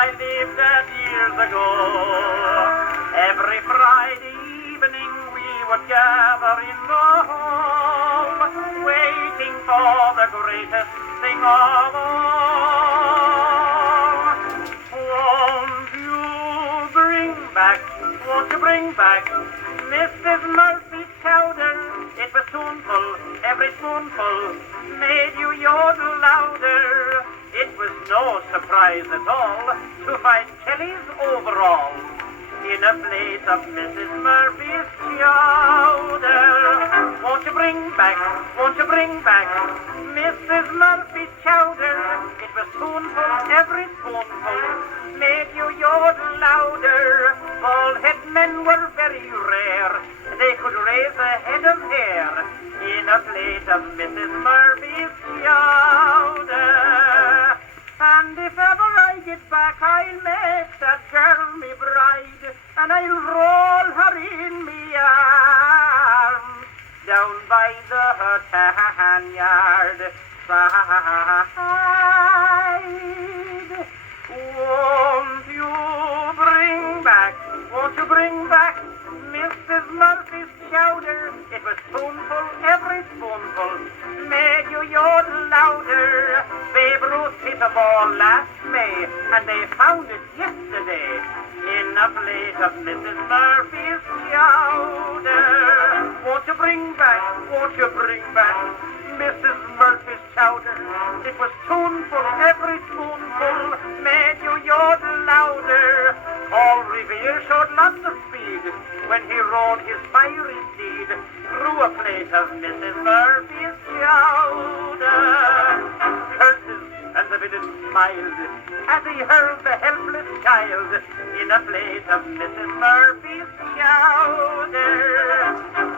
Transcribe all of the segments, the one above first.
I lived at years ago. Every Friday evening we would gather in the home, waiting for the greatest thing of all. Won't you bring back Mrs. Murphy's chowder? It was spoonful, every spoonful made you yodel louder. It was no surprise at all to find Kelly's overalls in a plate of Mrs. Murphy's chowder. Won't you bring back Mrs. Murphy's chowder? It was spoonful, every spoonful made you yodel louder. Bald-head men were very rare. They could raise a head of hair in a plate of Mrs. Murphy's chowder. And if ever I get back, I'll make that girl me bride, and I'll roll her in me arms down by the tan yard side. Won't you bring back Mrs. Murphy's chowder? It was spoonful, every spoonful made you yodel louder. Babe Ruth hit a ball last May, and they found it yesterday in a plate of Mrs. Murphy's chowder. Won't you bring back Mrs. Murphy's chowder? It was spoonful, every spoonful made you yodel louder. Paul Revere showed lots of speed when he rode his fiery steed through a plate of Mrs. Murphy's chowder. Curses and the villain smiled as he hurled the helpless child in a plate of Mrs. Murphy's chowder.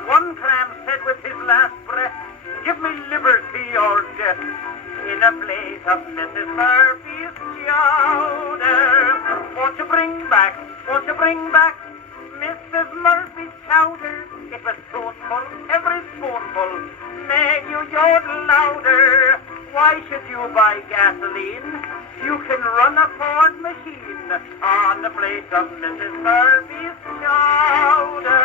One clam said with his last breath, "Give me liberty or death," in a plate of Mrs. Murphy's chowder. Won't you bring back Mrs. Murphy's chowder? It was spoonful, every spoonful made you yodel louder. Why should you buy gasoline? You can run a Ford machine on the plate of Mrs. Murphy's chowder.